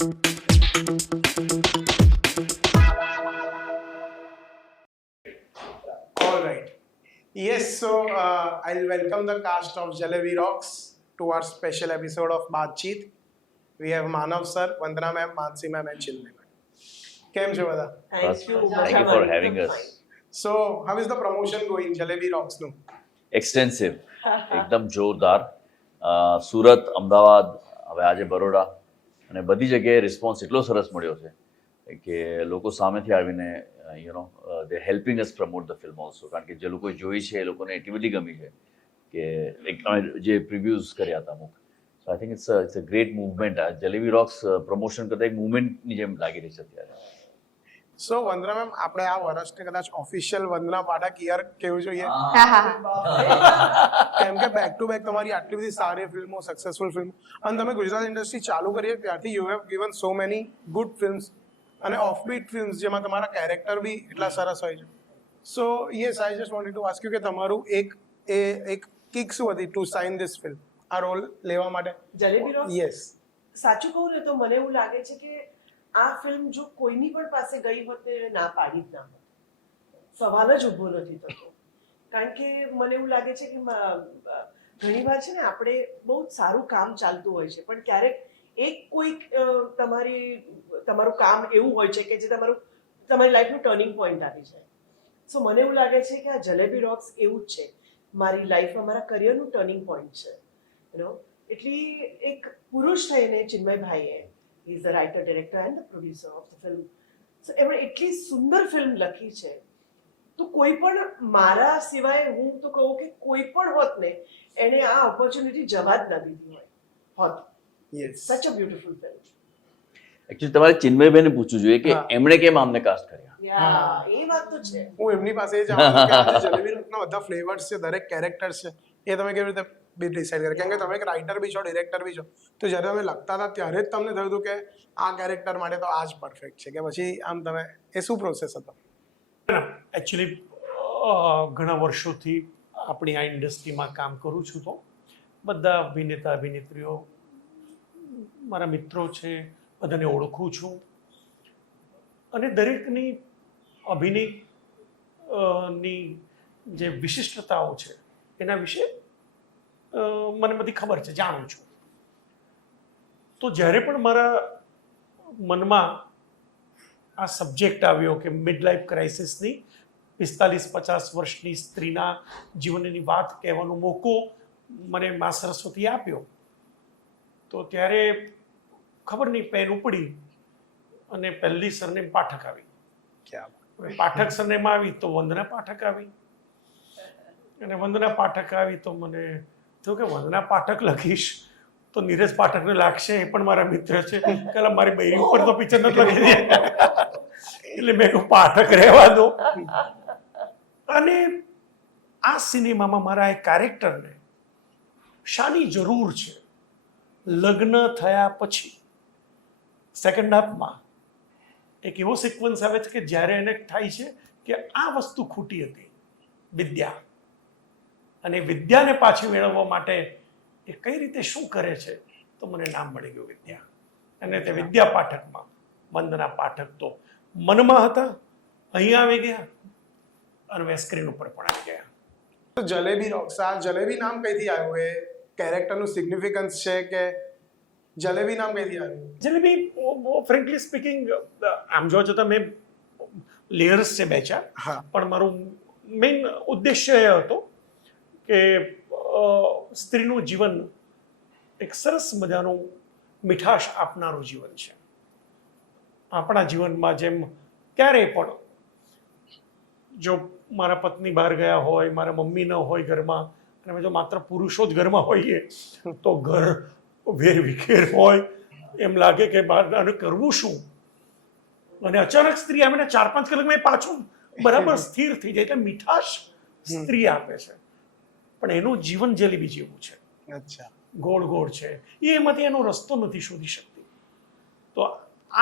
All right. Yes, so I'll welcome the cast of Jalebi Rocks to our special episode of Baatcheet. We have Manav sir, Vandana ma'am, Mansi ma'am, and Chinmay ma'am. કેમ છો બધા? Thank you. Thank you for having us. So, how is the promotion going, Jalebi Rocks નું? Extensive, એકદમ જોરદાર. સુરત, અમદાવાદ, હવે આજે બરોડા અને બધી જગ્યાએ રિસ્પોન્સ એટલો સરસ મળ્યો છે કે લોકો સામેથી આવીને they helping us promote the film also, કારણ કે જે લોકોએ જોઈ છે એ લોકોને એટલી બધી ગમી છે કે એક અમે જે પ્રિવ્યુઝ કર્યા હતા અમુક. So I think it's a great movement. આ જલેબી રોક્સ પ્રમોશન કરતાં એક મૂવમેન્ટની જેમ લાગી રહી છે અત્યારે. સો વંદના મેમ, આપણે આ વર્ષને કદાચ ઓફિશિયલ વંદના પાઠક યર કેવું જોઈએ, કેમ કે બેક ટુ બેક તમારી આટલી બધી સારી ફિલ્મો, સક્સેસફુલ ફિલ્મ, અને તમે ગુજરાત ઇન્ડસ્ટ્રી ચાલુ કરીએ ત્યારથી you have given so many good films અને ઓફબીટ ફિલ્મ્સ જેમાં તમારા કેરેક્ટર બી એટલા સરસ હોય છે. સો yes, I just wanted to ask you કે તમારું એક કિક શું હતી ટુ સાઇન ધીસ ફિલ્મ, આ રોલ લેવા માટે? જલેબી રોક્સ? યસ. સાચું કહું ને તો મને એવું લાગે છે કે આ ફિલ્મ જો કોઈની પણ પાસે ગઈ હોત તો એને ના પાડી જ ના હોત. સવાલ જ ઊભો નથી થતો. કારણ કે મને એવું લાગે છે કે ઘણી વાર છે ને આપણે બહુ જ સારું કામ ચાલતું હોય છે, પણ ક્યારેક એક કોઈક તમારું કામ એવું હોય છે કે જે તમારી લાઈફનું ટર્નિંગ પોઈન્ટ આપી જાય. સો મને એવું લાગે છે કે આ જલેબી રોક્સ એવું જ છે. મારી લાઈફમાં મારા કરિયરનું ટર્નિંગ પોઈન્ટ છે. એટલી એક પુરુષ થઈને ચિન્મયભાઈએ, he is the writer, director and the producer of the film. So એમણે એટલી સુંદર ફિલ્મ લખી છે, તો કોઈ પણ મારા સિવાય હું તો કહું કે કોઈ પણ હોત ને એને આ ઓપોર્ચ્યુનિટી જવા જ ના દીધી હોત. યસ. સચ અ બ્યુટીફુલ ફિલ્મ. એકચ્યુઅલી તમારે ચિન્મયભાઈને પૂછવું જોઈએ કે એમણે કેમ આમને કાસ્ટ કર્યા. એ વાત તો છે. હું એમની પાસે એ જાણું કે આ જલેબી રોક્સના બધા ફ્લેવર્સ છે, દરેક કેરેક્ટર છે, એ તમે કેવી રીતે બી ડિસાઈડ કરે? કેમ કે તમે એક રાઇટર બી છો, ડિરેક્ટર બી છો, તો જ્યારે તમે લખતા હતા ત્યારે જ તમને થયું હતું કે આ કેરેક્ટર માટે તો આ જ પરફેક્ટ છે, કે પછી આમ તમે એ શું પ્રોસેસ હતો? એકચ્યુઅલી ઘણા વર્ષોથી આપણી આ ઇન્ડસ્ટ્રીમાં કામ કરું છું, તો બધા અભિનેતા અભિનેત્રીઓ મારા મિત્રો છે, બધાને ઓળખું છું, અને દરેકની અભિનયની જે વિશિષ્ટતાઓ છે એના વિશે મને બધી ખબર છે, જાણું છું. તો જ્યારે પણ મારા મનમાં આ સબ્જેક્ટ આવ્યો કે મિડ લાઈફ ક્રાઇસિસની 45-50 વર્ષની સ્ત્રીના જીવનની વાત કહેવાનો મોકો મને મા સરસ્વતીએ આપ્યો, તો ત્યારે ખબર નહીં પેન ઉપડી અને પહેલી સરનેમ પાઠક આવી. પાઠક સરનેમ આવી તો વંદના પાઠક આવી, અને વંદના પાઠક આવી તો મને થયું કે વંદના પાઠક લખીશ તો નીરજ પાઠકને લાગશે, એ પણ મારા મિત્ર છે, પેલા મારી બૈરી ઉપર તો પિક્ચર નથી લખી દે, એટલે મેં કહ્યું પાઠક રહેવા દો. અને આ સિનેમામાં મારા એ કેરેક્ટરને શાની જરૂર છે, લગ્ન થયા પછી સેકન્ડ હાફમાં એક એવો સિક્વન્સ આવે છે કે જ્યારે એને થાય છે કે આ વસ્તુ ખૂટી હતી, વિદ્યા, અને વિદ્યાને પાછી મેળવવા માટે એ કઈ રીતે શું કરે છે, તો મને નામ મળી ગયું વિદ્યા. અને તે વિદ્યા પાઠકમાં વંદના પાઠક તો મનમાં હતા, અહીંયા આવી ગયા અને મેં સ્ક્રીન ઉપર પણ આવી ગયા. તો જલેબી રોક્સ, આ જલેબી નામ કઈથી આવ્યું? એ કેરેક્ટરનું સિગ્નિફિકન્સ છે કે જલેબી નામ કઈથી આવ્યું? જલેબી ફ્રેન્કલી સ્પીકિંગ આમ જોવા જતાં મેં લેયર્સ છે બે ચાર, પણ મારું મેઇન ઉદ્દેશ્ય એ હતો કે સ્ત્રીનું જીવન એક સરસ મજાનું મીઠાશ આપનારું જીવન છે. આપણા જીવનમાં જેમ ક્યારેય પણ જો મારા પત્ની બહાર ગયા હોય, મારા મમ્મી ન હોય ઘરમાં, અને અમે જો માત્ર પુરુષો જ ઘરમાં હોઈએ તો ઘર વેર વિખેર હોય, એમ લાગે કે બહાર કરવું શું, અને અચાનક સ્ત્રી આવીને 4-5 કલાકમાં પાછું બરાબર સ્થિર થઈ જાય. એટલે મીઠાશ સ્ત્રી આપે છે, પણ એનું જીવન જલેબી જેવું છે. અચ્છા. ગોળ ગોળ છે, એમાંથી એનો રસ્તો નથી શોધી શકતી. તો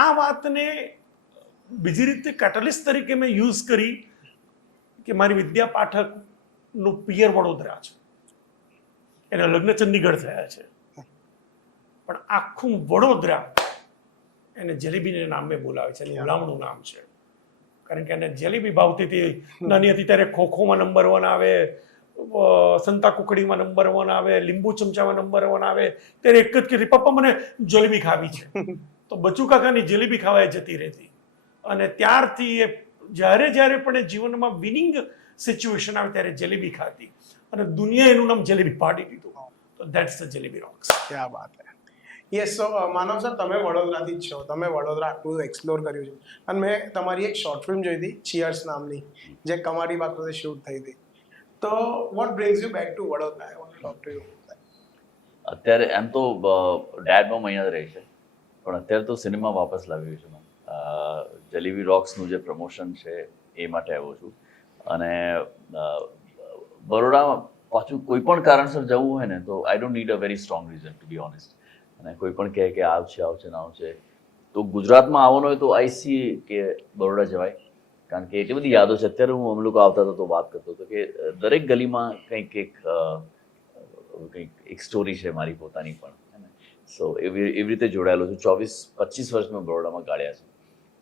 આ વાતને બીજી રીતે કેટલિસ્ટ તરીકે મેં યુઝ કરી કે મારી વિદ્યા પાઠકનું પિયર વડોદરા છે, એના લગ્ન ચંદીગઢ થયા છે, પણ આખું વડોદરા એને જલેબીને નામે બોલાવે છે, એનું હુલામણું નામ છે. કારણ કે એને જલેબી ભાવતી હતી. નાની હતી ત્યારે ખોખોમાં નંબર 1 આવે, સંતા કુકડીમાં નંબર 1 આવે, લીંબુ ચમચામાં નંબર 1 આવે. ત્યારે એક જ કહેતી, પપ્પા મને જલેબી ખાવી છે. તો બચુ કાકાની જલેબી ખાવા એ જતી રહેતી. અને ત્યારથી એ જ્યારે પણ એ જીવનમાં વિનિંગ સિચ્યુએશન આવે ત્યારે જલેબી ખાતી. અને દુનિયા એનું નામ જલેબી પાડી દીધું. તો ધેટ્સ ધ જલેબી રોક્સ. ક્યાં બાત હે. યસ, સો માનવ સર, તમે વડોદરાથી જ છો, તમે વડોદરા આટલું એક્સપ્લોર કર્યું છે. અને મેં તમારી એક શોર્ટ ફિલ્મ જોઈ હતી, ચીયર્સ નામની, જે કમાડી બાકરોથી શૂટ થઈ હતી. તો what brings you back to Vadodara? I want to talk to you. અત્યારે એમ તો ડેડ મોમ અહીંયા જ રહે છે, પણ અત્યારે તો સિનેમા વાપસ લાવ્યું છે. જલેબી રોક્સનું જે પ્રમોશન છે એ માટે આવ્યો છું. અને બરોડામાં પાછું કોઈ પણ કારણસર જવું હોય ને તો I don't need a very strong reason, to be honest. અને કોઈ પણ કહે કે આવશે ના આવશે, તો ગુજરાતમાં આવવાનું હોય તો આઈ સી કે બરોડા જવાય. કારણ કે એટલી બધી યાદો છે. અત્યારે હું અમે લોકો આવતા હતા તો વાત કરતો હતો કે દરેક ગલીમાં કંઈક એક સ્ટોરી છે મારી પોતાની પણ. સો એવી રીતે જોડાયેલો છું. 24-25 વર્ષ મેં બરોડામાં ગાળ્યા છે.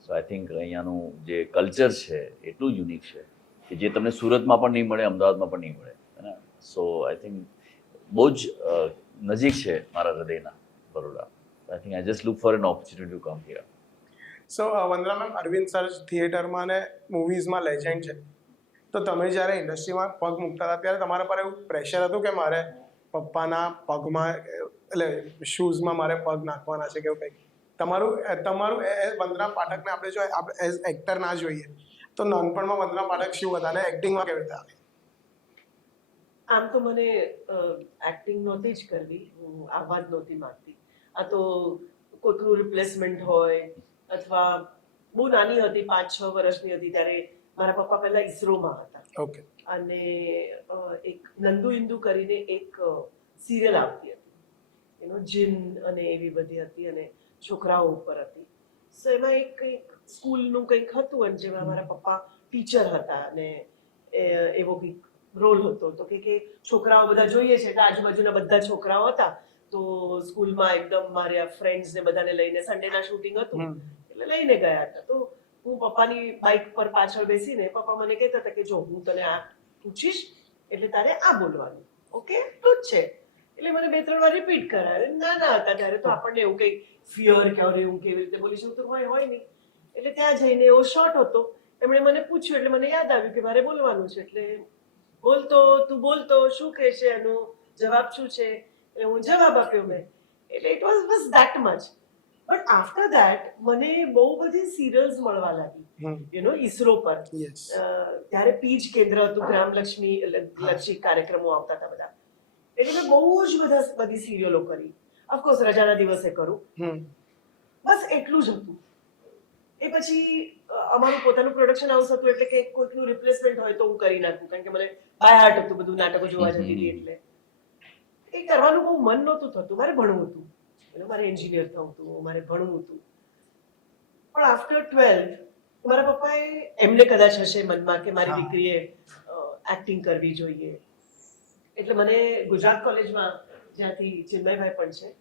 સો આઈ થિંક અહીંયાનું જે કલ્ચર છે એટલું યુનિક છે કે જે તમને સુરતમાં પણ નહીં મળે, અમદાવાદમાં પણ નહીં મળે. સો આઈ થિંક બહુ જ નજીક છે મારા હૃદયના Baroda. I think I just look for an opportunity to come here. So Vandana ma'am, Arvind sir થિયેટરમાં અને મૂવીઝમાં લેજેન્ડ છે. તો તમે જ્યારે ઇન્ડસ્ટ્રીમાં પગ મૂકતા હતા ત્યારે તમારા પર એવું પ્રેશર હતું કે મારે પપ્પાના પગમાં, એટલે શૂઝમાં મારે પગ નાખવાના છે કે એવું કંઈક? તમારું વંદના પાઠકને આપણે જો એઝ એક્ટર ના જોઈએ તો નાનપણમાં વંદના પાઠક શું હતા અને એક્ટિંગમાં કેવી રીતે આવી? આમ તો મને એક્ટિંગ નહોતી જ કરવી, હું આવવા જ નહોતી માંગતી. આ તો કોઈકનું રિપ્લેસમેન્ટ હોય, અથવા બહુ નાની હતી, 5-6 વર્ષની હતી ત્યારે મારા પપ્પા પહેલા ઇસરોમાં હતા. ઓકે. અને એક નંદુ ઇન્દુ કરીને એક સિરિયલ આવતી હતી, એનો જીન અને એવી બધી હતી, અને છોકરાઓ ઉપર હતી. સો એમાં એક સ્કૂલનું કંઈક હતું, અને જેમાં મારા પપ્પા ટીચર હતા, અને એવો કંઈક રોલ હતો. તો કે છોકરાઓ બધા જોઈએ છે, એટલે આજુબાજુના બધા છોકરાઓ હતા. તો સ્કૂલમાં એકદમ મારા ફ્રેન્ડ્સ ને બધાને લઈને સન્ડેના શૂટિંગ હતું એટલે લઈને ગયા હતા. તો હું પપ્પાની બાઇક પર પાછળ બેસીને પપ્પા મને કહેતા હતા કે જો હું તને આ પૂછીશ એટલે તારે આ બોલવાનું, ઓકે? તો જ છે. એટલે મને 2-3 વાર રિપીટ કરાવે. નાના હતા ત્યારે તો આપણને એવું કંઈ ફિયર કે અરે હું કેવી રીતે બોલીશું તો હોય નહીં. એટલે ત્યાં જઈને એવો શોર્ટ હતો, એમણે મને પૂછ્યું એટલે મને યાદ આવ્યું કે મારે બોલવાનું છે. એટલે તું બોલતો શું કહે છે, એનો જવાબ શું છે? એટલે હું જવાબ આપ્યો મેં. એટલે it was bus that much. But after that મને બહુ બધી સિરિયલ્સ મળવા લાગી, ઈસરો પર. યસ. ત્યારે પીજ કેન્દ્ર હતું, ગ્રામલક્ષ્મી લક્ષી કાર્યક્રમો આવતા હતા બધા. એટલે મેં બહુ જ બધી સિરિયલો કરી. ઓફકોર્સ રજાના દિવસે કરું, બસ એટલું જ હતું. એ પછી અમારું પોતાનું પ્રોડક્શન હાઉસ હતું, એટલે કે કોઈકનું રિપ્લેસમેન્ટ હોય તો હું કરી નાખું, કારણ કે મને બાય હાર્ટ હતું બધું, નાટકો જોવા જતી હતી. એટલે એ કરવાનું બહુ મન નહોતું થતું, મારે ભણવું હતું, મારે એન્જિનિયર થવું હતું, મારે ભણવું હતું. પણ આફ્ટર 12 મારા પપ્પાએ, એમને કદાચ હશે મનમાં કે મારી દીકરીએ એક્ટિંગ કરવી જોઈએ, એટલે મને ગુજરાત કોલેજમાં, જ્યાંથી ચિન્મયભાઈ પણ છે,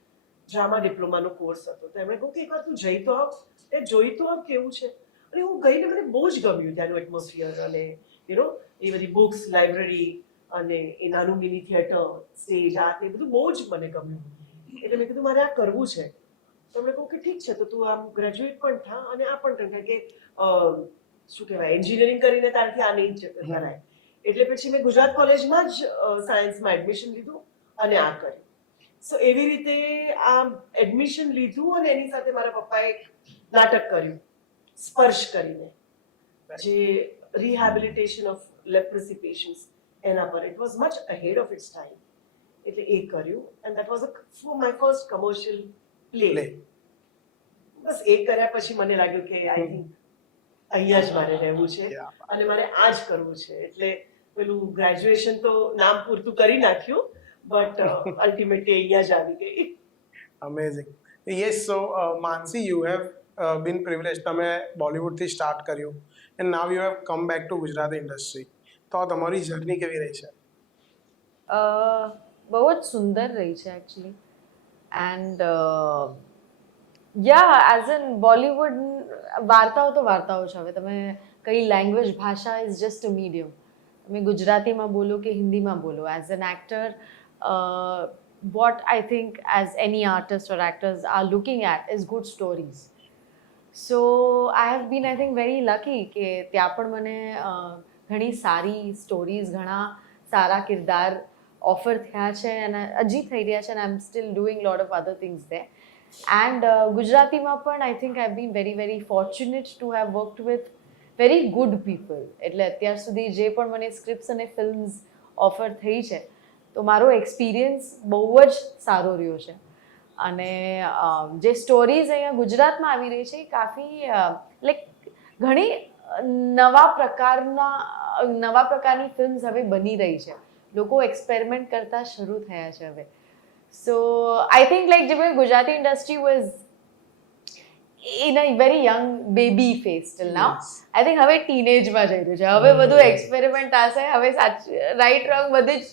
ડ્રામા ડિપ્લોમાનો કોર્સ હતો. તો એમણે કહ્યું કે એકવાર તું જઈ તો આવ, જોઈ તો આવ કેવું છે. અને હું ગઈને મને બહુ જ ગમ્યું ત્યાંનું એટમોસ્ફિયર, અને એ બધી બુક્સ, લાઇબ્રેરી, અને એ નાનું મિની થિયેટર, સ્ટેજ, આ તે બધું બહુ જ મને ગમ્યું. એટલે મેં કીધું મારે આ કરવું છે. તો એમણે કહ્યું કે ઠીક છે, તો તું આમ ગ્રેજ્યુએટ પણ થા અને આ પણ કર, કારણ કે શું કહેવાય, એન્જિનિયરિંગ કરીને તારથી આ નહીં જ કરાય. એટલે પછી મેં ગુજરાત કોલેજમાં જ સાયન્સમાં એડમિશન લીધું અને આ કર્યું. સો એવી રીતે આ એડમિશન લીધું, અને એની સાથે મારા પપ્પાએ એક નાટક કર્યું સ્પર્શ કરીને, જે રિહેબિલિટેશન ઓફ લેપ્રોસી એના પર. It was much ahead of its time. એટલે એ કર્યું, and that was my first commercial play. બસ એ કર્યા પછી મને લાગ્યું કે આઈ થિંક અહીંયા જ મારે રહેવું છે અને મારે આ જ કરવું છે. એટલે પેલું ગ્રેજ્યુએશન તો નામ પૂરતું કરી નાખ્યું, બટ અલ્ટિમેટલી અહીંયા જ આવી ગઈ. Amazing. Yes, so Mansi, you have been privilege. તમે બોલિવૂડથી સ્ટાર્ટ કર્યું and now you have come back to Gujarati industry. તો તમારી જર્ની કેવી રહી છે? બહુ જ સુંદર રહી છે actually. And yeah as an Bollywood વાર્તાઓ તો વાર્તાઓ છે. હવે તમે કઈ લેંગ્વેજ ભાષા ઇઝ જસ્ટ અ મીડિયમ. તમે ગુજરાતીમાં બોલો કે હિન્દીમાં બોલો, as an actor what I think as any artist or actors are looking at is good stories. So I have been, I think, very lucky કે ત્યાં પણ મને ઘણી સારી સ્ટોરીઝ, ઘણા સારા કિરદાર ઓફર થયા છે અને હજી થઈ રહ્યા છે, and I'm still doing lot of other things there. And ગુજરાતીમાં પણ I think I've been very very fortunate to have worked with very good people. એટલે અત્યાર સુધી જે પણ મને સ્ક્રિપ્ટ્સ અને ફિલ્મ્સ ઓફર થઈ છે તો મારો એક્સપિરિયન્સ બહુ જ સારો રહ્યો છે. અને જે સ્ટોરીઝ અહીંયા ગુજરાતમાં આવી રહી છે એ કાફી લાઈક ઘણી નવા પ્રકારની ફિલ્મ્સ હવે બની રહી છે. લોકો એક્સપેરિમેન્ટ કરતા શરૂ થયા છે હવે. સો આઈ થિંક લાઈક જે Gujarati industry was in a very young baby phase till now. I think હવે ટીનેજમાં જઈ રહ્યું છે. હવે બધું એક્સપેરિમેન્ટ થશે, હવે રાઈટ રોંગ બધું જ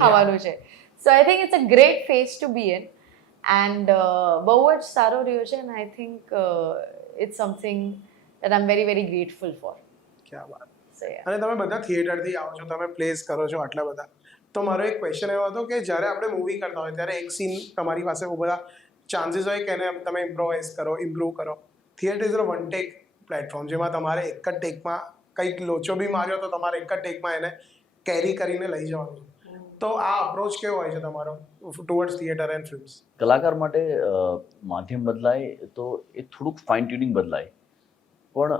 થવાનું છે. So I think it's a great phase to be in. And બહુ જ સારો રહ્યો છે. And I think it's something that I am very very grateful for. ક્યાં વાત. સો યા. અને તમે બધા થિયેટરથી આવો છો, તમે પ્લેસ કરો છો આટલા બધા, તો મારો એક ક્વેશ્ચન એવો હતો કે જ્યારે આપણે મૂવી કરતા હોય ત્યારે એક સીન તમારી પાસે બહુ બધા ચાન્સીસ હોય કે એને તમે ઇમ્પ્રોવાઇઝ કરો, ઇમ્પ્રૂવ કરો. Theatre is a one take platform, જેમાં તમારે એક જ ટેકમાં કંઈક લોચો બી માર્યો તો તમારે એક જ ટેકમાં એને કેરી કરીને લઈ જવાનું છે. તો આ અપ્રોચ કેવો હોય છે તમારો ટુવર્ડ્સ થિયેટર એન્ડ ફિલ્મ્સ? કલાકાર માટે માધ્યમ બદલાય તો એ થોડુંક ફાઇન ટ્યુનિંગ બદલાય, પણ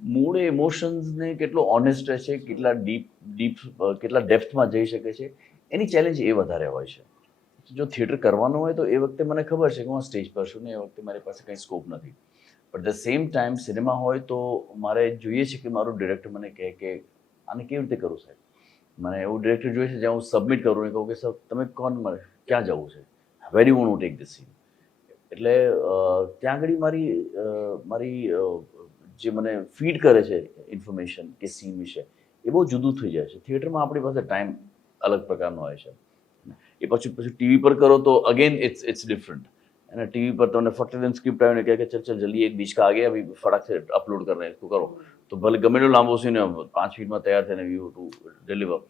મૂળ ઇમોશન્સને કેટલો ઓનેસ્ટ રહે છે, કેટલા ડેપ્થમાં જઈ શકે છે, એની ચેલેન્જ એ વધારે હોય છે. જો થિયેટર કરવાનું હોય તો એ વખતે મને ખબર છે કે હું સ્ટેજ પર છું ને એ વખતે મારી પાસે કંઈ સ્કોપ નથી. But the same time cinema હોય તો મારે જોઈએ છે કે મારું ડિરેક્ટર મને કહે કે આને કેવી રીતે કરું સાહેબ. મને એવું ડિરેક્ટર જોઈએ છે જ્યાં હું સબમિટ કરું ને કહું કે સર તમે કોણ, મારે ક્યાં જવું છે, where you want to take this scene. એટલે ત્યાં આગળ મારી જે મને ફીડ કરે છે ઇન્ફોર્મેશન કે સીન વિશે, એ બહુ જુદું થઈ જાય છે. થિયેટરમાં આપણી પાસે ટાઈમ અલગ પ્રકારનો હોય છે. એ પછી ટીવી પર કરો તો અગેન ઇટ્સ ડિફરન્ટ. અને ટીવી પર તમને ફટેદન સ્ક્રિપ્ટ આવીને કહે કે ચલ જલ્દી એક बीच का आ गया अभी फटाक से अपलोड करना है इसको करो, તો ભલે ગમે એટલો લાંબો સીન 5 મિનિટમાં તૈયાર થઈને વ્યૂ ટુ ડિલિવર.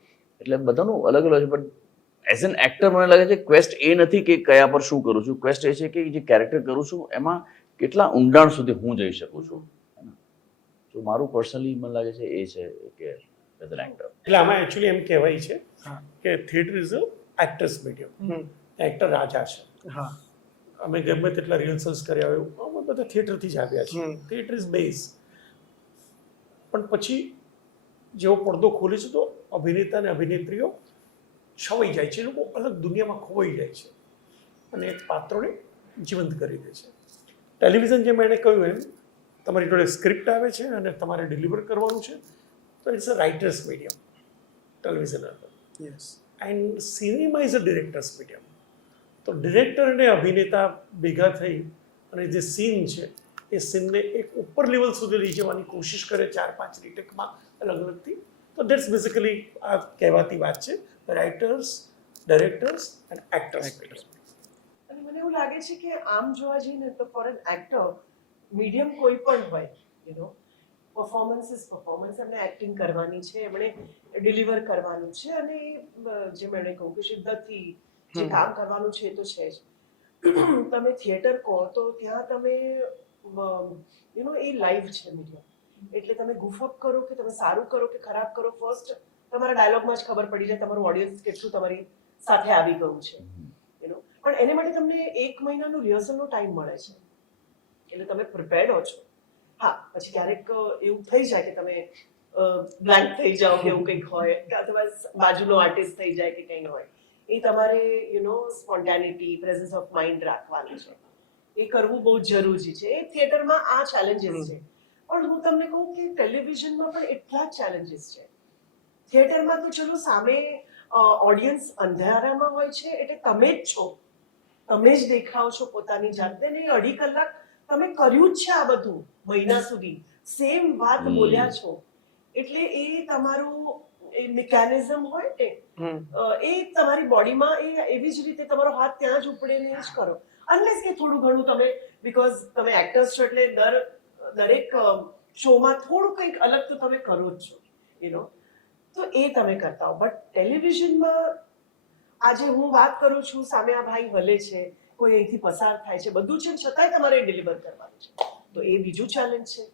એટલે બધાનું અલગ અલગ છે. બટ એઝ એન એક્ટર મને લાગે છે ક્વેસ્ટ એ નથી કે કયા પર શું કરું છું, ક્વેસ્ટ એ છે કે જે કેરેક્ટર કરું છું એમાં કેટલા ઊંડાણ સુધી હું જઈ શકું છું. તો મારું પર્સનલી મને લાગે છે એ છે કે એઝ એન એક્ટર. એટલે આમાં એકચ્યુઅલી એમ કહેવાય છે હા. કે theatre is a actor's medium. Actor રાજા છે. હા. અમે ગમે તેટલા રિહર્સલ્સ કર્યા હોય, અમે બધા થિયેટરથી જ આવ્યા છીએ. હમ. Theatre is base. પણ પછી જેવો પડદો ખોલે છે તો અભિનેતા અને અભિનેત્રીઓ છવાઈ જાય છે, એ લોકો અલગ દુનિયામાં ખોવાઈ જાય છે અને એક પાત્રોને જીવંત કરી દે છે. ટેલિવિઝન જેમ એણે કહ્યું એમ તમારી જોડે સ્ક્રિપ્ટ આવે છે અને તમારે ડિલિવર કરવાનું છે, તો it's a writer's medium television અંદર. Yes. And cinema is a director's medium. તો ડિરેક્ટર અને અભિનેતા ભેગા થઈ અને જે સીન છે એ સીનને એક ઉપર લેવલ સુધી લઈ જવાની કોશિશ કરે 4-5 રીટેકમાં અલગ અલગથી. તો દેટ્સ બેઝિકલી આ કહેવાતી વાત છે રાઇટર્સ, ડાયરેક્ટર્સ એન્ડ એક્ટર્સ. અને મને એવું લાગે છે કે આમ જોવા જઈએ ને તો ફોર એન એક્ટર મીડિયમ કોઈ પણ હોય, પરફોર્મન્સ અને એક્ટિંગ કરવાની છે, એમણે ડિલિવર કરવાનું છે અને જે મેં કહું કે શિદ્દતથી જે કામ કરવાનું છે એ તો છે જ. તમે થિયેટર કહો તો ત્યાં તમે એ લાઈવ છે મીડિયમ, એટલે તમે ગુફઅપ કરો કે તમે સારું કરો કે ખરાબ કરો, ફર્સ્ટ તમારા ડાયલોગમાં જ ખબર પડી જાય તમારું ઓડિયન્સ કેટલું તમારી સાથે આવી ગયું છે. પણ એને માટે તમને 1 મહિનાનો રિહર્સલનો ટાઈમ મળે છે, એટલે તમે પ્રિપેર્ડ હો છો. હા, પછી ક્યારેક એવું થઈ જાય કે તમે બ્લેન્ક થઈ જાઓ કે એવું કંઈક હોય, અથવા બાજુનો આર્ટિસ્ટ થઈ જાય કે કંઈ હોય, એ તમારે સ્પોન્ટેનિટી, પ્રેઝન્સ ઓફ માઇન્ડ રાખવાનું છે. એ કરવું બહુ જરૂરી છે. એ થિયેટરમાં આ ચેલેન્જીસ છે. પણ હું તમને કહું કે ટેલિવિઝનમાં પણ એટલા જ ચેલેન્જીસ છે. થિયેટરમાં તો ચલો સામે ઓડિયન્સ અંધારામાં હોય છે, એટલે તમે જ છો, તમે જ દેખાવ છો પોતાની જાતને, ને 2.5 કલાક તમે કર્યું જ છે આ બધું મહિના સુધી, સેમ વાત બોલ્યા છો, એટલે એ તમારું એ મિકેનિઝમ હોય ને, એ તમારી બોડીમાં એ એવી જ રીતે તમારો હાથ ત્યાં જ ઉપડે ને જ કરો. અનલેસ કે થોડું ઘણું તમે બીકોઝ તમે એક્ટર્સ છો એટલે દરેક શોમાં થોડું કંઈક અલગ તો તમે કરો જ છો તો એ તમે કરતા હો. બટ ટેલિવિઝનમાં આજે હું વાત કરું છું, સામે આ ભાઈ હલે છે, કોઈ અહીંથી પસાર થાય છે, બધું છે, છતાંય તમારે ડિલિવર કરવાનું છે, તો એ બીજું ચેલેન્જ છે.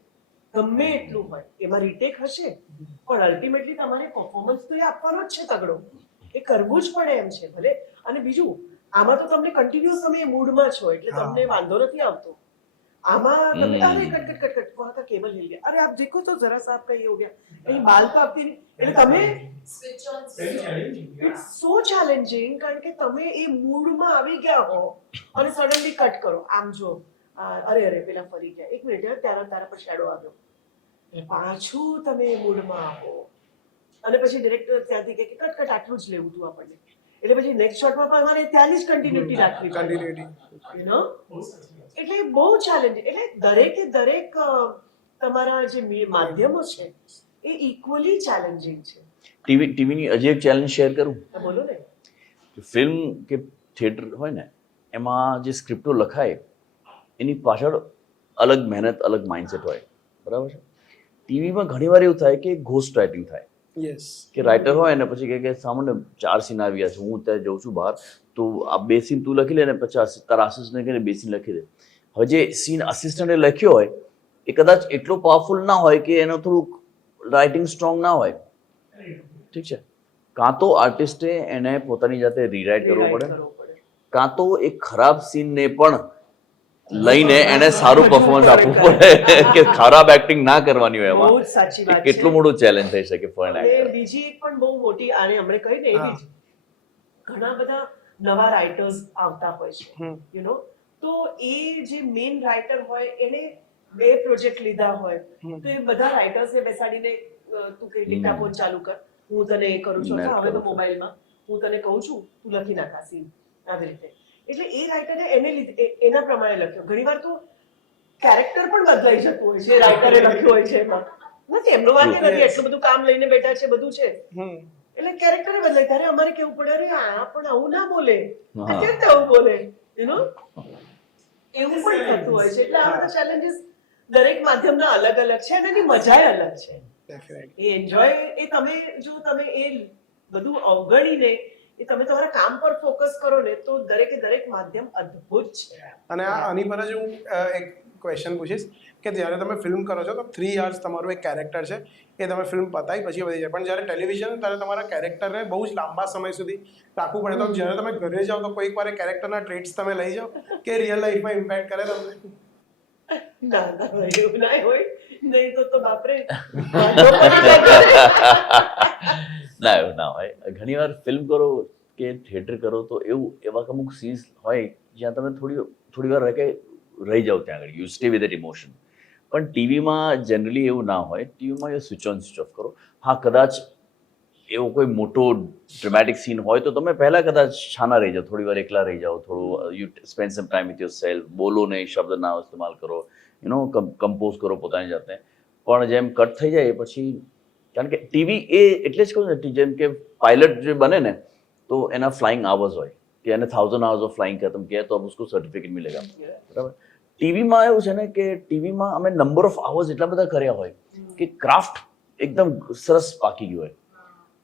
ગમે એટલું હોય એમાં રીટેક હશે, પણ અલ્ટિમેટલી તમારે પરફોર્મન્સ તો એ આપવાનો જ છે તગડો, એ કરવું જ પડે એમ છે ભલે. અને બીજું આમાં તો તમને કન્ટિન્યુઅસ તમે મૂડમાં છો એટલે તમને વાંધો નથી આવતો. આમાં તમે અરે કટ કટ કટ કટ વહાં કા કેબલ હિલ ગયા, અરે આપ દેખો તો જરા સા આપકા ये हो गया, અહીં બાલ તો આપતી નહીં, એટલે તમે ઇટ્સ સો ચેલેન્જિંગ કારણ કે તમે એ મૂડમાં આવી ગયા હો અને સડનલી કટ કરો, આમ જો અરે અરે પેલા ફરી ગયા, એક મિનિટ તારા પર શેડો આવ્યો, પાછું તમે એ મૂડમાં આવો અને પછી ડિરેક્ટર ત્યાંથી કહે કે કટ કટ આટલું જ લેવું હતું આપણને, એટલે પછી નેક્સ્ટ શોટમાં પણ અમારે ત્યાંની જ કન્ટિન્યુટી રાખવી પડે. એટલે બહુ ચેલેન્જિંગ. એટલે દરેક તમારા જે માધ્યમો છે એ ઇક્વલી ચેલેન્જિંગ છે. ટીવીની હજી એક ચેલેન્જ શેર કરું. બોલો ને. ફિલ્મ કે થિયેટર હોય ને એમાં જે સ્ક્રિપ્ટો લખાય એની પાછળ અલગ મહેનત, અલગ માઇન્ડસેટ હોય, બરાબર છે. ટીવીમાં ઘણીવાર એવું થાય કે ઘોસ્ટ રાઇટિંગ થાય. યસ. કે રાઇટર હોય ને પછી કે સામાન્ય 4 સીન આવ્યા છે, હું ત્યાં જઉં છું બહાર, તો આ 2 સીન તું લખી લે ને પછી તારા આસિસ્ટન્ટને કહીને 2 સીન લખી દે. હવે જે સીન આસિસ્ટન્ટે લખ્યો હોય એ કદાચ એટલો પાવરફુલ ના હોય કે એનો થોડુંક રાઇટિંગ સ્ટ્રોંગ ના હોય, ઠીક છે. કાં તો આર્ટિસ્ટે એને પોતાની જાતે રીરાઇટ કરવો પડે, કાં તો એક ખરાબ સીનને પણ લઈને એને સારું પરફોર્મન્સ આપવું પડે કે ખરાબ એક્ટિંગ ના કરવાની હોય બહુ એમાં. જ સાચી વાત છે. કેટલું મોટું ચેલેન્જ થઈ શકે ફોર એન અને એક્ટર. બીજી એક પણ બહુ મોટી આને હમણે કહી ને એવી જ ઘણા બધા નવા રાઇટર્સ આવતા હોય છે તો એ જે મેઇન રાઇટર હોય એને 2 પ્રોજેક્ટ લીધા હોય તો એ બધા રાઇટર્સને બેસાડીને તું કે ડિક્ટાફોન ચાલુ કર, હું તને એ કરું છું, હવે તો મોબાઈલમાં હું તને કહું છું તું લખી નાખ આ સીન, આવી રીતે. એટલે એ રાઇટરે એને લીધે એના પ્રમાણે લખ્યો. ઘણીવાર તો કેરેક્ટર પણ બદલાઈ જતું હોય છે રાઇટરે લખ્યું હોય છે એમાં. નથી એમનો વાત નથી, એટલું બધું કામ લઈને બેઠા છે, બધું છે એટલે કેરેક્ટર બદલાય. ત્યારે અમારે કેવું પડે અરે આ પણ આવું ના બોલે, આ કેમ આવું બોલે, એવું પણ થતું હોય છે. એટલે આ બધા ચેલેન્જીસ દરેક માધ્યમના અલગ અલગ છે અને એની મજાય અલગ છે. એ એન્જોય એ તમે જો તમે એ બધું અવગણીને એ તમે તમારા કામ પર ફોકસ કરો ને તો દરેક માધ્યમ અદ્ભુત છે. અને આની પર જ હું એક ક્વેશ્ચન પૂછીશ કે જ્યારે તમે ફિલ્મ કરો છો તો 3 hours તમારું એક કેરેક્ટર છે, એ તમે ફિલ્મ પતાવી પછી વધી જાય, પણ જ્યારે ટેલિવિઝન ત્યારે તમારા કેરેક્ટરને બહુ જ લાંબા સમય સુધી રાખવું પડે. તો જ્યારે તમે ઘરે જાઓ તો કોઈક વાર એ કેરેક્ટરના ટ્રેટ્સ તમે લઈ જાઓ કે રિયલ લાઈફમાં ઇમ્પેક્ટ કરે તમને? ના એવું ના હોય, નહીં તો બાપરે વાંધો પડી જાય. ના એવું ના હોય. ઘણીવાર ફિલ્મ કરો કે થિયેટર કરો તો એવા અમુક સીન્સ હોય જ્યાં તમે થોડી વાર રહી જાઓ ત્યાં આગળ, you stay with that emotion. પણ ટીવીમાં જનરલી એવું ના હોય. ટીવીમાં એ સ્વિચ ઓન સ્વિચ ઓફ કરો. હા, કદાચ એવો કોઈ મોટો ડ્રામેટિક સીન હોય તો તમે પહેલાં કદાચ છાના રહી જાઓ, થોડી વાર એકલા રહી જાઓ, થોડું you spend some time with your self, બોલો નહીં, શબ્દ ના ઇસ્તેમાલ કરો, કમ્પોઝ કરો પોતાની જાતે. પણ જેમ કટ થઈ જાય પછી, કારણ કે ટીવી એ એટલે જ કહું ને, જેમ કે પાયલટ જે બને ને તો એના ફ્લાઇંગ આવર્સ હોય કે એને 1000 hours ઓફ ફ્લાઇંગ ખતમ કિયા તો उसको સર્ટિફિકેટ મિલેગા, બરાબર. ટીવીમાં એવું છે ને કે ટીવીમાં અમે નંબર ઓફ આવર્સ એટલા બધા કર્યા હોય કે ક્રાફ્ટ એકદમ સરસ પાકી ગયું હોય.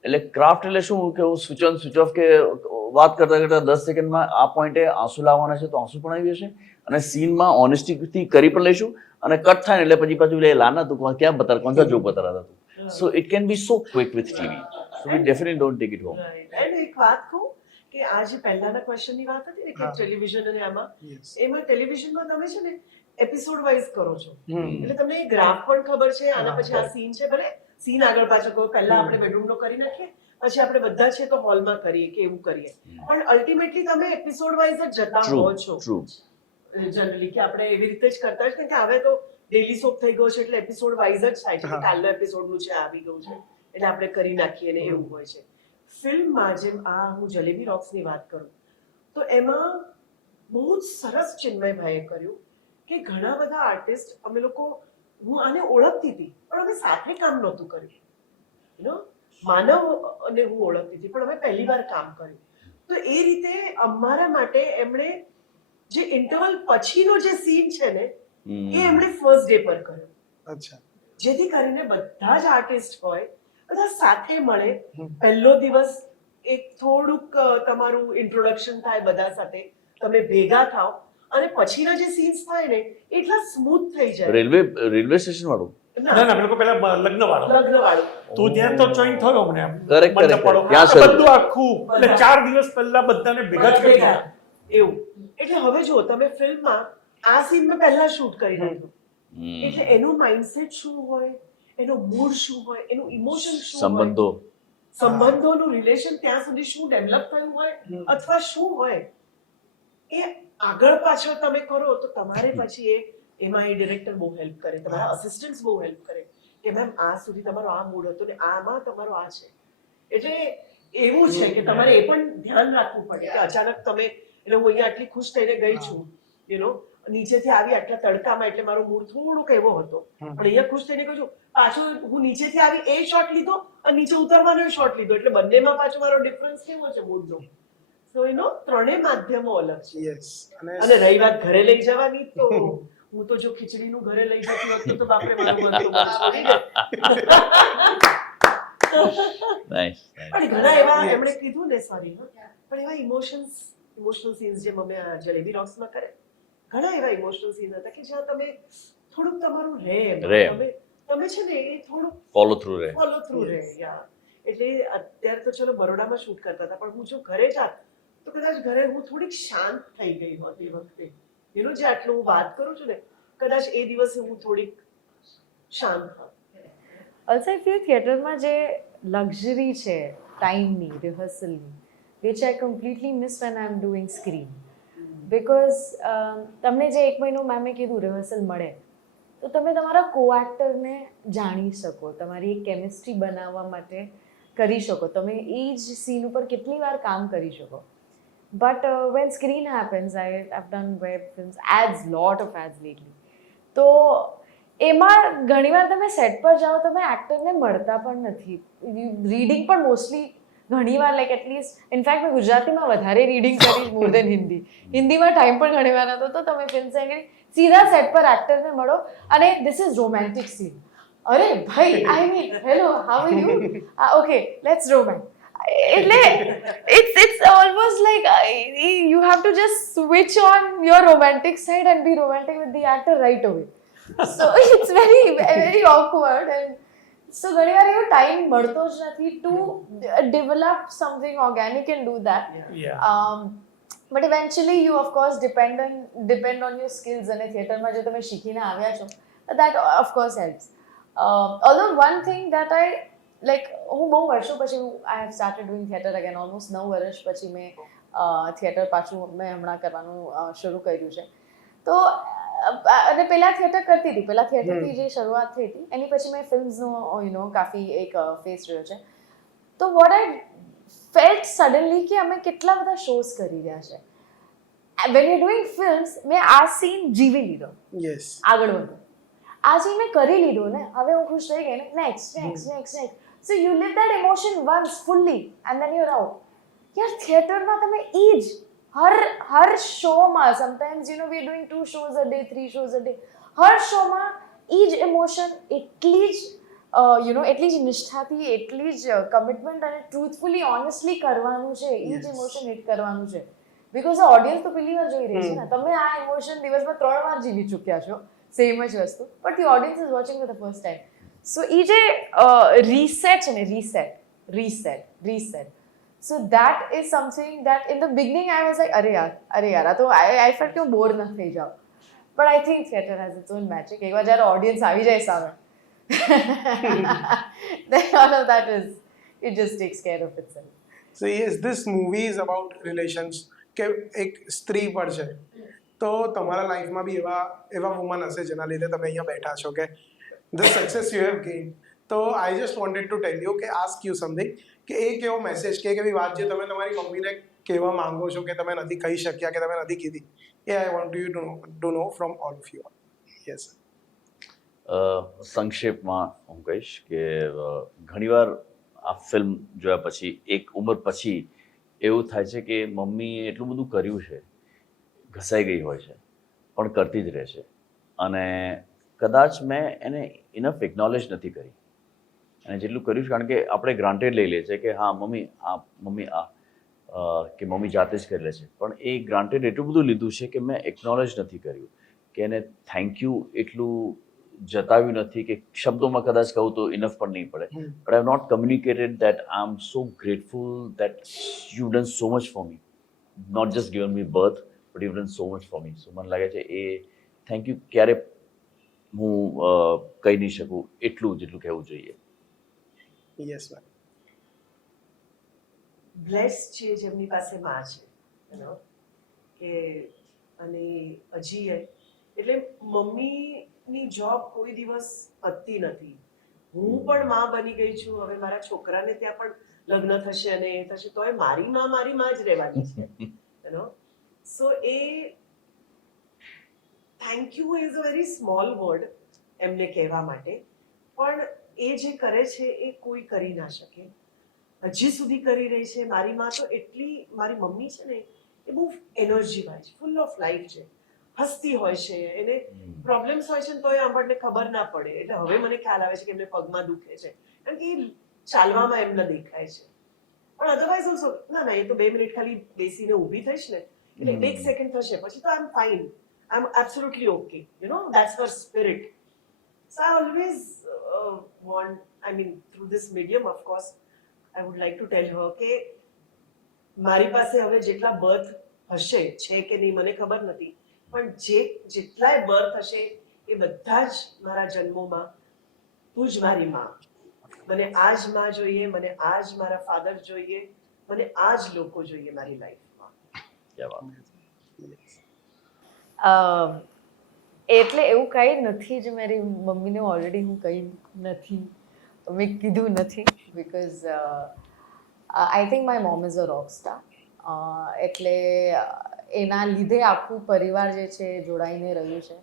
એટલે ક્રાફ્ટ એટલે શું કે હું સ્વિચ ઓન સ્વિચ ઓફ કે વાત કરતા 10 સેકન્ડમાં આ પોઈન્ટે આંસુ લાવવાના છે તો આંસુ પણ આવી જશે અને સીનમાં ઓનેસ્ટીથી કરી પણ લઈશું અને કટ થાય ને એટલે પછી પાછું લાના તું ક્યાં બતા કોણ સા જોક બતા રહા તું. So it can be so quick with TV. So we definitely don't take it home. અને એક વાત કહું કે આ જે પહેલાના ક્વેશ્ચનની વાત હતી ને કે ટેલિવિઝન અને એમાં ટેલિવિઝનમાં તમે છે ને એપિસોડ વાઇઝ કરો છો એટલે તમને એ ગ્રાફ પણ ખબર છે, આના પછી આ સીન છે, ભલે સીન આગળ પાછળ કહો, પહેલા આપણે બેડરૂમનો કરી નાખીએ પછી આપણે બધા છે તો હોલમાં કરીએ કે એવું કરીએ, પણ અલ્ટિમેટલી તમે એપિસોડ વાઇઝ જ જતા હો છો જનરલી કે આપણે એવી રીતે જ કરતા જ, કે હવે તો ડેલી સોપ થઈ ગયો છે એટલે એપિસોડ વાઇઝ જ થાય છે કે કાલના એપિસોડનું છે આવી ગયું છે એટલે આપણે કરી નાખીએ ને એવું હોય છે. ફિલ્મમાં જેમ આ હું જલેબી રોક્સની વાત કરું તો એમાં બહુ જ સરસ ચિન્મયભાઈએ કર્યું કે ઘણા બધા આર્ટિસ્ટ અમે લોકો, હું આને ઓળખતી હતી પણ અમે સાથે કામ નહોતું કર્યું, માનવ અને હું ઓળખતી હતી પણ અમે પહેલી વાર કામ કર્યું. તો એ રીતે અમારા માટે એમણે જે ઇન્ટરવલ પછીનો જે સીન છે ને હમ. એ એમણે ફર્સ્ટ ડે પર કર્યો, અચ્છા. જેથી કરીને બધા જ આર્ટિસ્ટ હોય બધા સાથે મળે. હમ. પહેલો દિવસ એક થોડુંક તમારું ઇન્ટ્રોડક્શન થાય બધા સાથે, તમે ભેગા થાવ અને પછીના જે સીન્સ થાય ને એટલા સ્મૂથ થઈ જાય. રેલવે સ્ટેશન વાળું ના ના પેલો પેલા લગ્ન વાળો લગ્ન વાળું તો ત્યાં તો જોઈન થયો મને આમ. Correct, બંને correct, પડો. ત્યાં શરૂ. બધું આખું એટલે 4 દિવસ પહેલા બધાને ભેગા જ કરી દીધા. એવું. એટલે હવે જો તમે ફિલ્મમાં આ સીન મેં પહેલા શૂટ કરી નાખ્યું, હમ. એટલે એનું માઇન્ડસેટ શું હોય, એનો મૂડ શું હોય, એનું ઇમોશન શું હોય, સંબંધો સંબંધોનું રિલેશન ત્યાં સુધી શું ડેવલપ થયું હોય અથવા શું હોય, એ આગળ પાછળ તમે કરો તો તમારે પછી એમાં એ ડિરેક્ટર બહુ હેલ્પ કરે, તમારા અસિસ્ટન્ટ્સ બહુ હેલ્પ કરે કે મેમ આ સુધી તમારો આ મૂડ હતો ને આમાં તમારો આ છે. એટલે એવું છે કે તમારે એ પણ ધ્યાન રાખવું પડે કે અચાનક તમે એટલે હું અહીંયા આટલી ખુશ થઈને ગઈ છું, યુ નો નીચેથી આવી આટલા તડકામાં, એટલે મારો મૂડ થોડોક એવો હતો, પણ અહીંયા ખુશ થઈને ગઈ છું, પાછું હું નીચેથી આવી એ શોટ લીધો અને નીચે ઉતરવાનો શોટ લીધો, એટલે બંનેમાં પાછો મારો ડિફરન્સ કેવો છે મૂડનો. સો ત્રણેય માધ્યમો અલગ છે. યસ. અને રહી વાત ઘરે લઈ જવાની, તો હું તો જો ખીચડીનું ઘરે લઈ જતી હોત તો બાપરે મારું મન તો બહુ છોડી દે. નાઈસ પણ ઘણા એવા એમણે કીધું ને, સોરી, પણ એવા ઇમોશનલ સીન્સ જે અમે આ જલેબી રોક્સમાં કરે, ઘણા એવા ઇમોશનલ સીન હતા કે જ્યાં તમે થોડુંક તમારું રહે એમાં. તમે છે ને એ થોડુંક ફોલો થ્રુ રહે. ફોલો થ્રુ રહે. યા એટલે અત્યારે તો ચલો બરોડામાં શૂટ કરતા હતા, પણ હું જો ઘરે જાત તો કદાચ ઘરે હું થોડીક શાંત થઈ ગઈ હોત એ વખતે. એનો જે આટલું હું વાત કરું છું ને, કદાચ એ દિવસે હું થોડીક શાંત હોત. ઓલ્સો આઈ ફીલ થિયેટરમાં જે લક્ઝરી છે ટાઈમની, રિહર્સલની, which I completely miss when I am doing screen. Because તમને જે 1 મહિનો મેમે કીધું રિહર્સલ મળે, તો તમે તમારા કો એક્ટરને જાણી શકો, તમારી એક કેમિસ્ટ્રી બનાવવા માટે કરી શકો, તમે એ જ સીન ઉપર કેટલી વાર કામ કરી શકો. But when screen happens, I have done web films, ads, lot of ads lately, તો એમાં ઘણીવાર તમે સેટ પર જાઓ, તમે એક્ટરને મળતા પણ નથી. રીડિંગ પણ મોસ્ટલી ઘણીવાર લાઈક એટલીસ્ટ, ઇનફેક્ટ મેં ગુજરાતીમાં વધારે રીડિંગ કરી મોર દેન હિન્દી. હિન્દીમાં ટાઈમ પણ ઘણીવાર નહોતો, તો તમે ફિલ્મ સીધા સેટ પર એક્ટરને મળો અને ધીસ ઇઝ રોમેન્ટિક સીન. અરે ભાઈ, I mean hello, how are you, okay let's romance. એટલે it's almost like you have to just switch on your romantic side and be romantic with the actor right away. So it's very awkward, and so ઘણીવાર એવો time મળતો જ નથી to develop something organic and do that. Yeah. But eventually you of course depend on your skills, અને થિયેટરમાં જો તમે શીખીને આવ્યા છો, that of course helps. Although one thing that I like, હું બહુ વર્ષો પછી I have started doing theatre again, almost 9 વર્ષ પછી મેં થિયેટર પાછું મેં હમણાં કરવાનું શરૂ કર્યું છે. તો અને પહેલાં થિયેટર કરતી હતી, પહેલાં થિયેટરથી જે શરૂઆત થઈ હતી એની પછી મેં ફિલ્મ્સનો કાફી એક ફેસ રહ્યો છે. તો વોટ આઈ ફેલ્ટ સડનલી કે અમે કેટલા બધા શોઝ કરી રહ્યા છે. વેન યુ ડુઈંગ ફિલ્મ્સ, મેં આ સીન જીવી લીધો, યસ, આગળ વધો. આ સીન મેં કરી લીધો ને, હવે હું ખુશ થઈ ગઈ ને, next. So you leave that emotion once fully and then you out. યાર થિયેટરમાં તમે એ જ હર શોમાં, sometimes we are doing 2 shows a day, 3 shows a day, હર શોમાં એ જ ઇમોશન એટલી જ એટલી જ નિષ્ઠાથી, એટલી જ કમિટમેન્ટ અને ટ્રુથફુલી ઓનેસ્ટલી કરવાનું છે, એ જ ઇમોશન હિટ કરવાનું છે. બિકોઝ ઓડિયન્સ તો પહેલી વાર જોઈ રહી છે ને, તમે આ ઇમોશન દિવસમાં 3 વાર જીવી ચૂક્યા છો, સેમ જ વસ્તુ, but the audience is watching for the first time. So એ જે રીસેટ છે ને, reset, so that is something that in the beginning I was like, અરે યાર આ તો I felt કે હું બોર ન થઈ જાઉં. But I think theatre has its own magic. એકવાર જ્યારે ઓડિયન્સ આવી જાય સામે, then all of that it just takes care of itself. So yes, this movie is about relations, કે એક સ્ત્રી પર છે. તો તમારા લાઈફમાં બી એવા વુમન હશે જેના લીધે તમે અહીંયા બેઠા છો, કે the success you have gained. તો I just wanted to tell you, કે ask you something, કે એક એવો મેસેજ, કે એક એવી વાત જે તમે તમારી મમ્મીને કહેવા માંગો છો કે તમે નથી કહી શક્યા, કે તમે નથી કીધી, એ I want you to know from all of you. Yes. સંક્ષેપમાં હું કહીશ કે ઘણીવાર આ ફિલ્મ જોયા પછી એક ઉંમર પછી એવું થાય છે કે મમ્મીએ એટલું બધું કર્યું છે ઘસાઈ ગઈ હોય છે પણ કરતી જ રહે છે. અને કદાચ મેં એને ઇનફ એકનોલેજ નથી કરી. અને જેટલું કર્યું છે, કારણ કે આપણે ગ્રાન્ટેડ લઈ લઈએ છીએ કે હા મમ્મી કે મમ્મી જાતે જ કરી લે છે, પણ એ ગ્રાન્ટેડ એટલું બધું લીધું છે કે મેં એકનોલેજ નથી કર્યું, કે એને થેન્ક યુ એટલું જતાવ્યું નથી, કે શબ્દોમાં કદાચ કહું તો ઇનફ પણ નહીં પડે. But I have not communicated that I am so grateful that you done so much for me, not just given me birth but you done so much for me. So મને લાગે છે એ thank you ક્યારે હું કહી નહીં શકું એટલું જેટલું કહેવું જોઈએ. Yes ma'am. બ્લેસ છે જેમની પાસે માં છે, you know, કે અને હજી એટલે મમ્મીની જોબ કોઈ દિવસ પતતી નથી. હું પણ માં બની ગઈ છું, હવે મારા છોકરાને ત્યાં પણ લગ્ન થશે અને એ થશે તોય મારી માં જ રહેવાની છે, you know. So A thank you is a very small word એમને કહેવા માટે, પણ એ જે કરે છે એ કોઈ કરી ના શકે. હજી સુધી કરી રહી છે. મારી માં તો એટલી, મારી મમ્મી છે ને એ બહુ એનર્જી વાળી છે, ફૂલ ઓફ લાઈફ છે, હસતી હોય છે, એને પ્રોબ્લેમ્સ હોય છે ને તોય આપણને ખબર ના પડે. એટલે હવે મને ખ્યાલ આવે છે કે એમને પગમાં દુખે છે, કારણ કે એ ચાલવામાં એમને દેખાય છે. પણ અધરવાઇઝ ઓલ્સો ના એ તો 2 મિનિટ ખાલી બેસીને ઊભી થઈશ ને એટલે 1 સેકન્ડ થશે પછી તો I am fine, I am absolutely okay, you know, that's her spirit. So I always want, I mean through this medium of course I would like to tell her કે મારી પાસે હવે જેટલા બર્થ હશે છે કે નહીં મને ખબર નથી, પણ જેટલાય બર્થ હશે એ બધા જ મારા જન્મોમાં તું જ મારી માં, મને આ જ માં જોઈએ, મને આ જ મારા ફાધર જોઈએ, મને આ જ લોકો જોઈએ મારી લાઈફમાં. ક્યાં વાત. એટલે એવું કંઈ નથી જે મારી મમ્મીને ઓલરેડી હું કંઈ નથી મેં કીધું નથી, because I think my mom is a rock star. એટલે એના લીધે આખું પરિવાર જે છે એ જોડાઈને રહ્યું છે,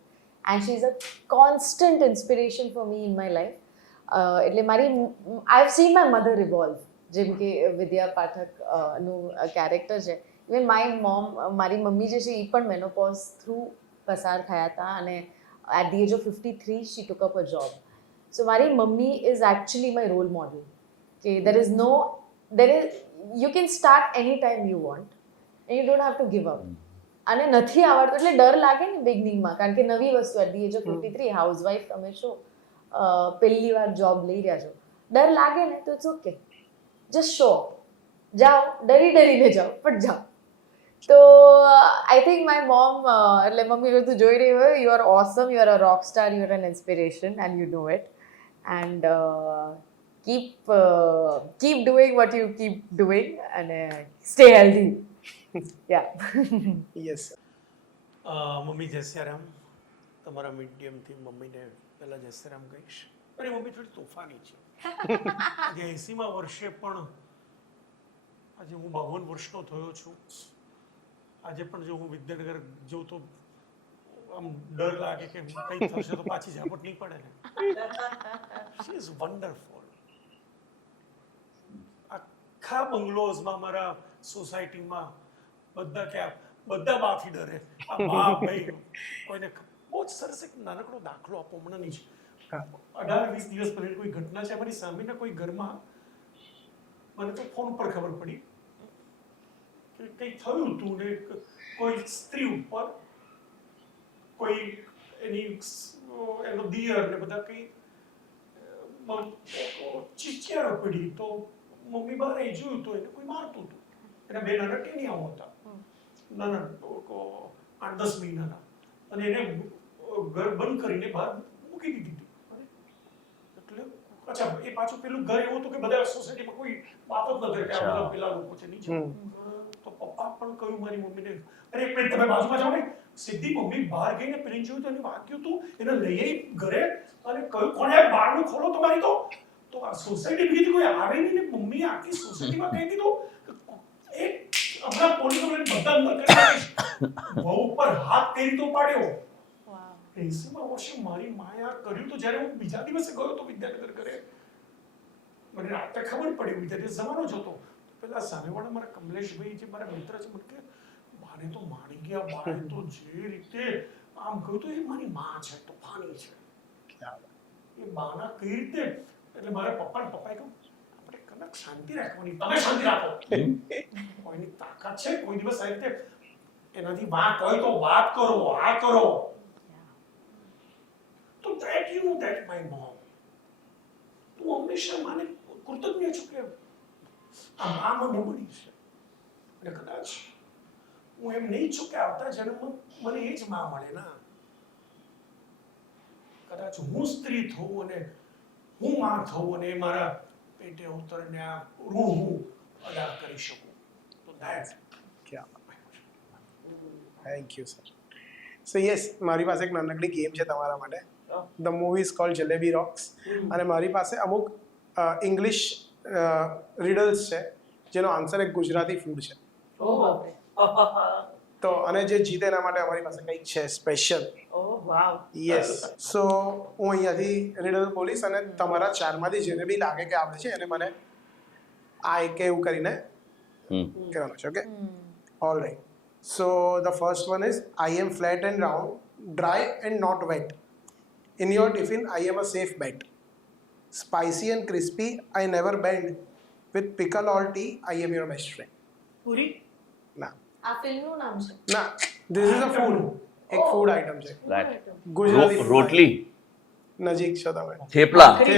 and she is a constant inspiration for me in my life. એટલે મારી I have seen my mother revolve, જેમ કે વિદ્યા પાઠક નું કેરેક્ટર છે. ઇવન માય મોમ, મારી મમ્મી જે છે એ પણ મેનોપોઝ થ્રુ પસાર થયા હતા, અને at the age of 53 she took up a job. So મારી મમ્મી is actually my role model, કે you can start any time you want and you don't have to give up. અને નથી આવડતું એટલે ડર લાગે ને બિગનિંગમાં, કારણ કે નવી વસ્તુ, at the age of 53 housewife તમે છો, પહેલી વાર જોબ લઈ રહ્યા છો, ડર લાગે ને તો ઇટ્સ ઓકે, જસ્ટ શો, જાઓ, ડરીને જાઓ પણ જાઓ. તો આઈ થિંક માય મોમ, એટલે મમ્મી જો તું જોઈ રહી હોય, you are awesome, you are a rock star, you are an inspiration and you know it, and keep doing what you keep doing and stay healthy. Yeah. Yes. Mummy જય સિયારામ. તમારા મીડિયમથી મમ્મીને પહેલાં જય સિયારામ કહીશ. મારી મમ્મી થોડી તોફાની છે. આજે 80મા વર્ષે પણ, આજે હું 52 વર્ષનો થયો છું, આજે પણ જો હું વિદ્યાનગર જઉં તો આમ ડર લાગે કે કંઈ થશે તો પાછી ઝાપટ નહીં પડે ને. She is wonderful. આખા બંગલોઝમાં, મારા સોસાયટીમાં બધા બાથી ડરે. આ બા ભાઈ કોઈને બહુ જ સરસ એક નાનકડો દાખલો આપો હમણાંની જ. 18-20 દિવસ પહેલા કોઈ ઘટના છે અમારી સામેના કોઈ ઘરમાં, મને તો ફોન પર ખબર પડી કે કંઈ થયું હતું ને કોઈ સ્ત્રી ઉપર કોઈ એનો દિયર ને બધા કંઈ ચીચિયારો પડી. તો મમ્મી બહાર એ જોયું તો એને કોઈ મારતું હતું. એના 2 નાના ટેનિયાઓ હતા, નાના 8-10 મહિનાના, અને એને ઘર બંધ કરીને બહાર મૂકી દીધી હતી. એટલે અચ્છા, એ પાછું પેલું ઘર એવું હતું કે બધા સોસાયટીમાં કોઈ વાત જ ન કરે કે આ બધા પેલા લોકો છે નીચે. તો પપ્પા પણ કહ્યું મારી મમ્મીને, અરે એક મિનિટ તમે બાજુમાં જાઓ ને. સીધી મમ્મી બહાર ગઈને પેલી જોયું તો એને વાગ્યું હતું, એને લઈ આવી ઘરે અને કહ્યું કોને બારણું ખોલો તમારી. તો આ સોસાયટી બીજી કોઈ આવે નહીં ને મમ્મી આખી સોસાયટીમાં કહી દીધું એક હમણાં પોલીસ બધા અંદર કરી નાખીશ. વહુ ઉપર હાથ કરી તો પાડ્યો. 80મા વર્ષે મારી માએ આ કર્યું. તો જ્યારે હું બીજા દિવસે ગયો તો વિદ્યાનગર ઘરે, મને રાતે ખબર પડી, વિદ્યાર્થી જવાનો જ હતો. પેલા સામેવાળા મારા કમલેશભાઈ જે મારા મિત્ર છે, મને કે આને તો માણી ગયા બાળે તો જે રીતે આમ કહ્યું તો એ મારી માં છે, તોફાની છે. એ બાના કઈ રીતે, એટલે મારા પપ્પાએ કહ્યું આપણે કનક શાંતિ રાખવાની, તમે શાંતિ રાખો. કોઈની તાકાત છે કોઈ દિવસ આ રીતે એનાથી વાત હોય તો વાત કરો, આ કરો. તો that you know that my mom. તું હંમેશા માને કૃતજ્ઞ છું કે આ મા મને મળી છે. અને કદાચ હું એમ નહીં છું કે આવતા જન્મમાં મને એ જ માં મળે ના. કદાચ હું સ્ત્રી થઉં અને હું માં થઉં અને મારા પેટે ઉતરને આ ઋણ હું અદા કરી શકું. તો that thank you sir. So yes, મારી પાસે એક નાનકડી ગેમ છે તમારા માટે. The movie is called jalebi rocks. અને મારી પાસે અમુક ઇંગ્લિશ રીડલ્સ છે જેનો આન્સર એક ગુજરાતી ફૂડ છે. ઓહો. તો અને જે જીતે એના માટે અમારી પાસે કંઈક છે સ્પેશિયલ. ઓહ વાવ. યસ. સો હું અહીંયાથી રીડલ બોલીશ અને તમારા ચારમાંથી જેને બી લાગે કે આવડે છે એને મને આ એક એવું કરીને કહેવાનું છે. Okay, all right. So the first one is I am flat and round, dry and not wet. In your tiffin, I am a safe bet. Spicy and crispy, I never bend. With pickle or tea, I am your best friend. પૂરી. ના આ ફિલ્મનું નામ છે. ના, this is a food. એક food item છે. ગુજરાતી રોટલી, નજીક છો તમે. થેપલા. ઓકે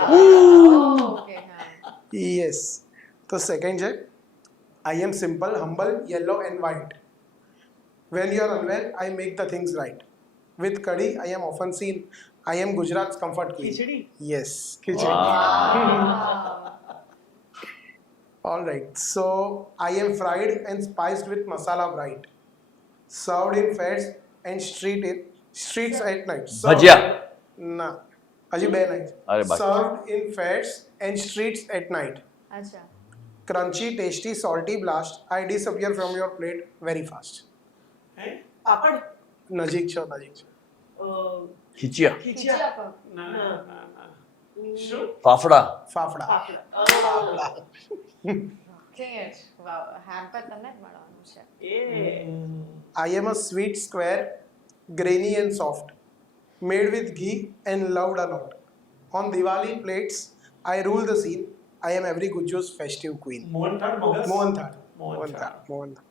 હા. Yes. તો સેકન્ડ છે I am simple, humble, yellow and white. When you are unwell, I make the things right. With curry, I am often seen. I am Gujarat's comfort queen. Khichdi. Yes, khichdi. All right. So I am fried and spiced with masala bright. Served in fairs and streets at night. ભજીયા. ના, હજી બે નહીં. અરે બાકી. Served in fairs and streets at night. અચ્છા. Crunchy, tasty, salty blast. I disappear from your plate very fast. હે? પાપડ. નજીક છો, નજીક છો. ખીચિયા, ખીચિયા. ના ના ના. શું? ફાફડા. ફાફડા. પાપડ. ઓકે. વાવ, હેમ્પર તમને જ મળવાનું છે. એ. I am a sweet square, grainy and soft, made with ghee and loved a lot. On Diwali plates, I rule the scene. I am every Gujju's festive queen. Mohanthal મગજ? મોહનથાળ. મોહનથાળ. મોહનથાળ.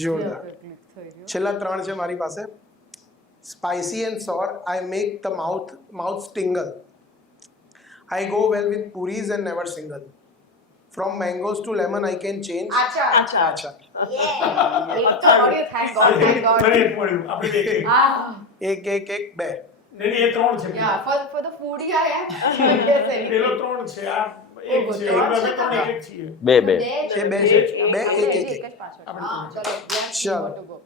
જોરદાર. ક્લિક થઈ ગયું. છેલ્લા ત્રણ છે મારી પાસે. Spicy and sour, I make the mouth tingle. I go well with puris and never single. From mangoes to lemon, I can change. આચાર. અચ્છા. અચ્છા. Yeah. એક તો મળ્યું, thank God, thank God. મને એક મળ્યું. આપણે એક. Ah. એક બે. નહીં, એ ત્રણ છે. Yeah, for the foodie I am. Yes, પેલો ત્રણ છે, આ એક છે. આપણે ત્રણ એક છીએ. બે બે. એ બે છે. બે એક. જ પાછળ. હા, ચલો. Yes, ચલો. more to go.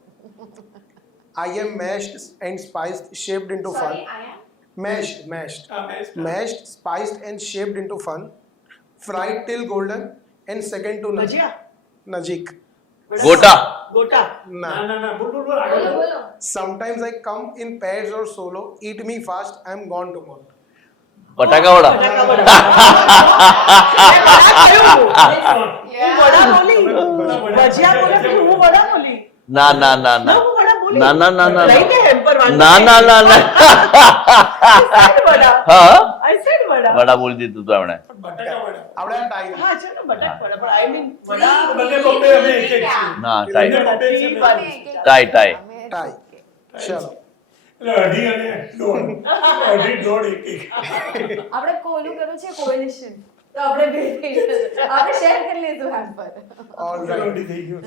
I am mashed and spiced, shaped into Sorry, fun. I am. Mashed. આ match. Mashed, spiced and shaped into fun. Fried till golden and second to none. Bhajiya. Najik. ગોટા. ગોટા. ના Nah. ના ના, બોલ બોલ બોલ, આગળ બોલો બોલ. બોલો. Sometimes I come in pairs or solo. Eat me fast. I am gone tomorrow. બટાકા વડા. બટાકા વડા. મેં વડા કહ્યું. હું વડા બોલી. ભજીયા બોલે પછી હું વડા બોલી. ના ના ના ના, ના હું વડા બોલી. ના ના ના ના લઈને હેમ્પર વાળું. ના ના ના ના I said વડા. હા, I said વડા. વડા બોલી દીધું તો એમણે. બટાકા વડા. આપણે આ ટાઈમ. હા છે ને બટાકા વડા, પણ I mean વડા. બંને બબ્બે અમે એક એક છીએ. ના ટાઈ બંને બબ્બે છે ને. Tie tie. ટાઈ. ચલો. એટલે અઢી અને દોઢ. અઢી દોઢ એક એક. આપણે કોલું કર્યું છે કોએલિશન. તો આપણે બે થઈ જશે. આપણે શેર કરી લેશું હેમ્પર. All right. અઢી થઈ ગયું.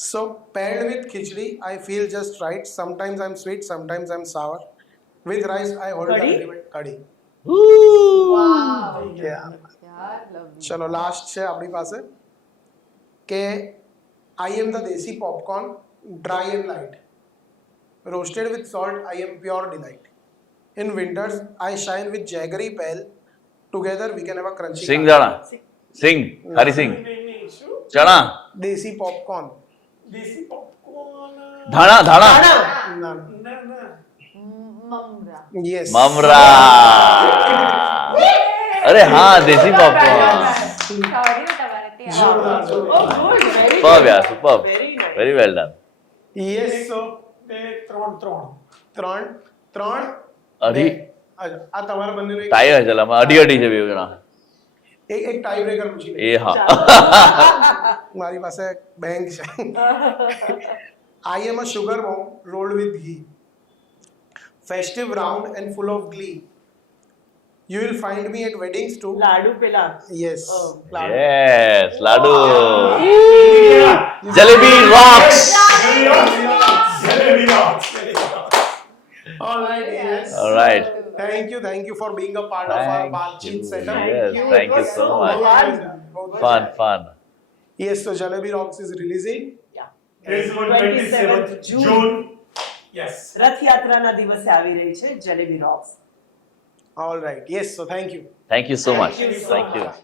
So paired with khichdi, I feel just right. Sometimes I'm sweet, sometimes I'm sour. With rice, I hold the Curry? ultimate curry. Wow. Yeah. યાર લવલી. ચલો લાસ્ટ છે આપણી પાસે કે I am the desi popcorn, dry and light. Roasted with salt, I am pure delight. In winters, I shine with jaggery pale. Together, we can have a crunchy. સિંગદાણા. સિંગ. ખારી સિંગ. નહીં, નહીં, શું? ચણા. Desi popcorn. દેશી પોપકોર્ન. ધાણા ધાણા. ના. ના ના. મમરા. Yes. મમરા. અરે હા, દેશી પોપકોર્ન. Sorry તમારે તે જોરદાર Oh, જોરદાર good. Very Superb, nice. yeah, superb. Very nice. Very well done. Yes સો બે ત્રણ ત્રણ ત્રણ અઢી અચ્છા આ તમારા બંનેનો એક ટાઈ હશે આમાં અઢી અઢી છે બે જણા. એક ટાઈ બ્રેકર પૂછી લઈએ. એ હા. મારી પાસે બેંક છે. I am a sugar bomb rolled with ghee. Festive, round and full of glee. You will find me at weddings too. લાડુ પેલા Yes. Oh. Laddu. Yes laddu. Jalebi rocks. All right. Yes. Alright. Thank you for being a part of our Baljeet setup. Yes, thank you so much. Fun, fun. Yes, so Jalebi Rocks is releasing. Yeah. 27th June. Yes. રથયાત્રાના દિવસે આવી રહી છે jalebi rocks. All right. Yes, so thank you. Thank you so much. Thank you so Thank you. much.